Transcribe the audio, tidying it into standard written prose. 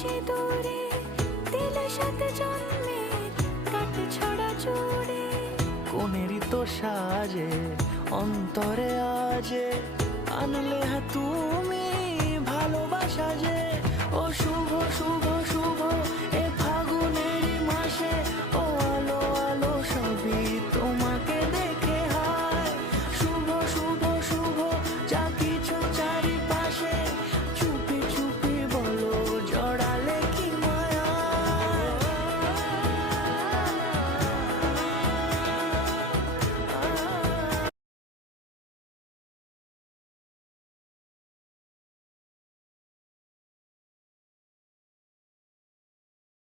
সিঁদুরে দিলে সাথে জন্মের কাট ছড়া জুড়ে। কোনেরই তো সাজে অন্তরে আজে আনলে তুমি ভালোবাসা যে। ও শুভ শুভ শুভ